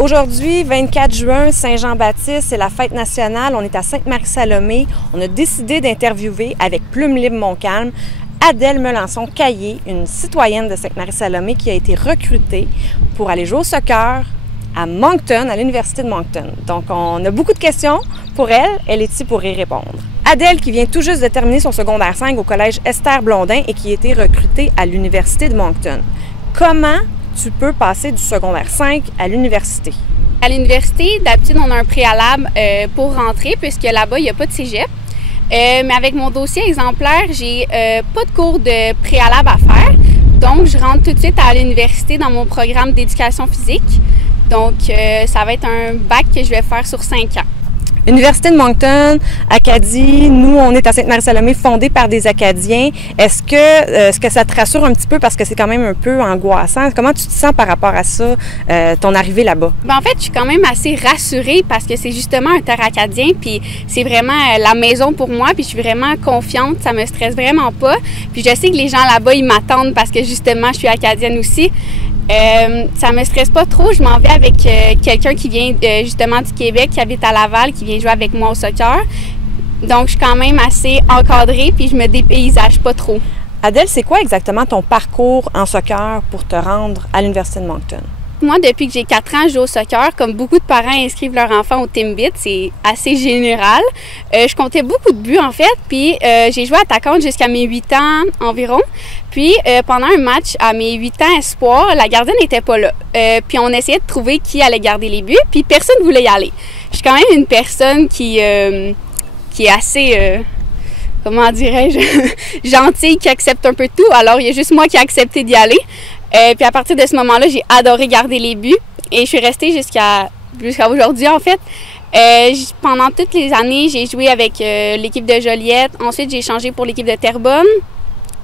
Aujourd'hui, 24 juin, Saint-Jean-Baptiste, c'est la fête nationale. On est à Sainte-Marie-Salomé. On a décidé d'interviewer avec Plume Libre Montcalm Adèle Melançon-Caillé, une citoyenne de Sainte-Marie-Salomé qui a été recrutée pour aller jouer au soccer à Moncton, à l'Université de Moncton. Donc, on a beaucoup de questions pour elle. Elle est ici pour y répondre. Adèle, qui vient tout juste de terminer son secondaire 5 au collège Esther Blondin et qui a été recrutée à l'Université de Moncton. Comment tu peux passer du secondaire 5 à l'université? À l'université, d'habitude, on a un préalable pour rentrer, puisque là-bas, il n'y a pas de cégep. Mais avec mon dossier exemplaire, j'ai pas de cours de préalable à faire. Donc, je rentre tout de suite à l'université dans mon programme d'éducation physique. Donc, ça va être un bac que je vais faire sur 5 ans. Université de Moncton, Acadie, nous, on est à Sainte-Marie-Salomé, fondée par des Acadiens. Est-ce que ça te rassure un petit peu parce que c'est quand même un peu angoissant? Comment tu te sens par rapport à ça, ton arrivée là-bas? Ben, en fait, je suis quand même assez rassurée parce que c'est justement un terre acadien, puis c'est vraiment la maison pour moi, puis je suis vraiment confiante, ça me stresse vraiment pas. Puis je sais que les gens là-bas, ils m'attendent parce que justement, je suis acadienne aussi. Ça me stresse pas trop. Je m'en vais avec quelqu'un qui vient justement du Québec, qui habite à Laval, qui vient jouer avec moi au soccer. Donc, je suis quand même assez encadrée, puis je me dépaysage pas trop. Adèle, c'est quoi exactement ton parcours en soccer pour te rendre à l'Université de Moncton? Moi, depuis que j'ai 4 ans, je joue au soccer. Comme beaucoup de parents inscrivent leurs enfants au Timbit, c'est assez général. Je comptais beaucoup de buts, en fait. Puis, j'ai joué attaquante jusqu'à mes 8 ans environ. Puis, pendant un match, à mes 8 ans espoir, la gardienne n'était pas là. Puis, on essayait de trouver qui allait garder les buts. Puis, personne ne voulait y aller. Je suis quand même une personne qui est assez... comment dirais-je? gentille, qui accepte un peu tout. Alors, il y a juste moi qui ai accepté d'y aller. Puis à partir de ce moment-là, j'ai adoré garder les buts et je suis restée jusqu'à aujourd'hui en fait. Pendant toutes les années, j'ai joué avec l'équipe de Joliette. Ensuite, j'ai changé pour l'équipe de Terrebonne.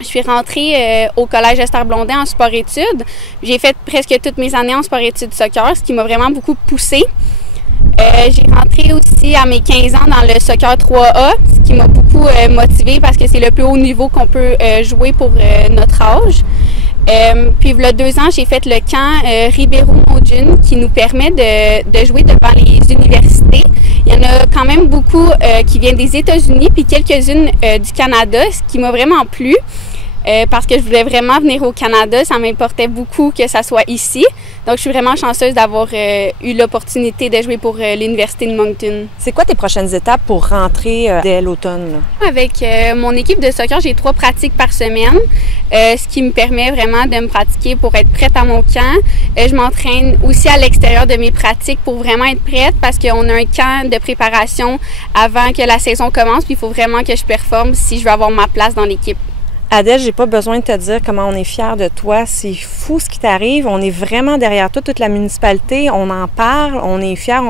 Je suis rentrée au collège Esther Blondin en sport-études. J'ai fait presque toutes mes années en sport-études soccer, ce qui m'a vraiment beaucoup poussée. J'ai rentré aussi à mes 15 ans dans le soccer 3A, ce qui m'a beaucoup motivée parce que c'est le plus haut niveau qu'on peut jouer pour notre âge. Puis, il y a 2 ans, j'ai fait le camp Ribeiro-Modjun qui nous permet de jouer devant les universités. Il y en a quand même beaucoup qui viennent des États-Unis, puis quelques-unes du Canada, ce qui m'a vraiment plu. Parce que je voulais vraiment venir au Canada, ça m'importait beaucoup que ça soit ici. Donc, je suis vraiment chanceuse d'avoir eu l'opportunité de jouer pour l'Université de Moncton. C'est quoi tes prochaines étapes pour rentrer dès l'automne? Avec mon équipe de soccer, j'ai 3 pratiques par semaine, ce qui me permet vraiment de me pratiquer pour être prête à mon camp. Je m'entraîne aussi à l'extérieur de mes pratiques pour vraiment être prête parce qu'on a un camp de préparation avant que la saison commence, puis il faut vraiment que je performe si je veux avoir ma place dans l'équipe. Adèle, j'ai pas besoin de te dire comment on est fiers de toi. C'est fou ce qui t'arrive. On est vraiment derrière toi, toute la municipalité. On en parle, on est fiers.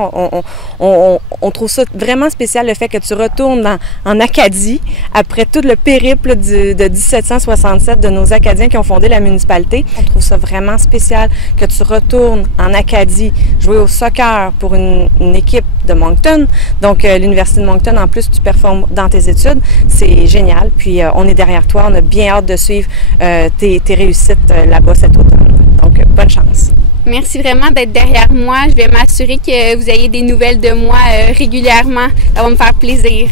On trouve ça vraiment spécial, le fait que tu retournes en Acadie après tout le périple de 1767 de nos Acadiens qui ont fondé la municipalité. On trouve ça vraiment spécial que tu retournes en Acadie jouer au soccer pour une équipe de Moncton. Donc, l'Université de Moncton, en plus, tu performes dans tes études. C'est génial. Puis, on est derrière toi. On a bien hâte de suivre tes réussites là-bas cet automne. Donc, bonne chance. Merci vraiment d'être derrière moi. Je vais m'assurer que vous ayez des nouvelles de moi régulièrement. Ça va me faire plaisir.